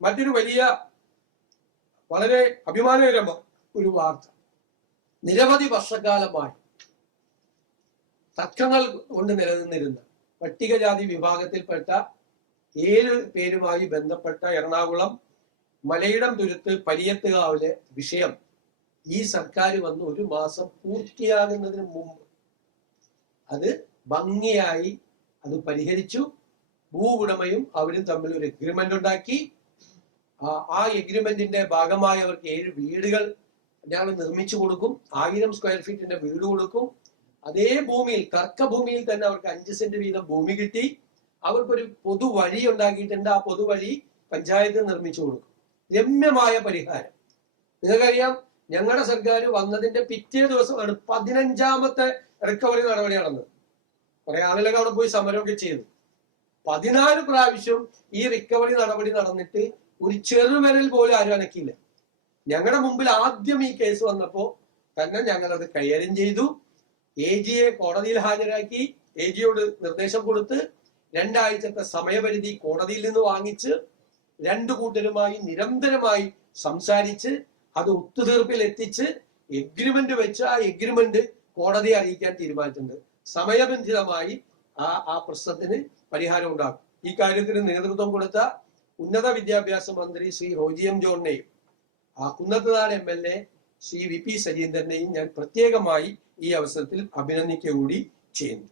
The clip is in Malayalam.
മറ്റൊരു വലിയ വളരെ അഭിമാനകരമായ ഒരു വാർത്ത, നിരവധി വർഷക്കാലമായി തർക്കങ്ങൾ കൊണ്ട് നിലനിന്നിരുന്ന പട്ടികജാതി വിഭാഗത്തിൽപ്പെട്ട 7 പേരുമായി ബന്ധപ്പെട്ട എറണാകുളം മലയിടം തുരുത്ത് പരിയത്തുകാവിലെ വിഷയം ഈ സർക്കാർ വന്ന് 1 മാസം പൂർത്തിയാകുന്നതിന് മുമ്പ് അത് ഭംഗിയായി അത് പരിഹരിച്ചു. ഭൂവുടമയും അവരും തമ്മിൽ ഒരു എഗ്രിമെന്റ് ഉണ്ടാക്കി. ആ എഗ്രിമെന്റിന്റെ ഭാഗമായി അവർക്ക് 7 വീടുകൾ ഞങ്ങൾ നിർമ്മിച്ചു കൊടുക്കും. 1000 സ്ക്വയർ ഫീറ്റിന്റെ വീട് കൊടുക്കും. അതേ ഭൂമിയിൽ, തർക്കഭൂമിയിൽ തന്നെ അവർക്ക് 5 സെന്റ് വീതം ഭൂമി കിട്ടി. അവർക്കൊരു പൊതുവഴി ഉണ്ടാക്കിയിട്ടുണ്ട്. ആ പൊതുവഴി പഞ്ചായത്ത് നിർമ്മിച്ചു കൊടുക്കും. രമ്യമായ പരിഹാരം. നിങ്ങൾക്കറിയാം, ഞങ്ങളുടെ സർക്കാർ വന്നതിന്റെ പിറ്റേ ദിവസമാണ് 15ാമത്തെ റിക്കവറി നടപടി നടന്നത്. കുറെ ആളുകളൊക്കെ അവിടെ പോയി സമരമൊക്കെ ചെയ്തു. 14 പ്രാവശ്യം ഈ റിക്കവറി നടപടി നടന്നിട്ട് ഒരു ചെറുവിരൽ പോലും ആരും അനക്കിയില്ല. ഞങ്ങളുടെ മുമ്പിൽ ആദ്യം ഈ കേസ് വന്നപ്പോ തന്നെ ഞങ്ങളത് കൈകാര്യം ചെയ്തു. AGയെ കോടതിയിൽ ഹാജരാക്കി. AGയോട് നിർദ്ദേശം കൊടുത്ത് 2 ആഴ്ചത്തെ സമയപരിധി കോടതിയിൽ നിന്ന് വാങ്ങിച്ച് 2 കൂട്ടരുമായി നിരന്തരമായി സംസാരിച്ച് അത് ഒത്തുതീർപ്പിൽ എത്തിച്ച് എഗ്രിമെന്റ് വെച്ച് ആ എഗ്രിമെന്റ് കോടതിയെ അറിയിക്കാൻ തീരുമാനിച്ചിട്ടുണ്ട്. സമയബന്ധിതമായി ആ പ്രശ്നത്തിന് പരിഹാരം ഉണ്ടാകും. ഈ കാര്യത്തിന് നേതൃത്വം കൊടുത്ത ഉന്നത വിദ്യാഭ്യാസ മന്ത്രി ശ്രീ റോജി എം ജോണിനെയും കുന്നത്തുനാട് MLA ശ്രീ VP സജീന്ദ്രനെയും ഞാൻ പ്രത്യേകമായി ഈ അവസരത്തിൽ അഭിനന്ദിക്കുക കൂടി ചെയ്യുന്നു.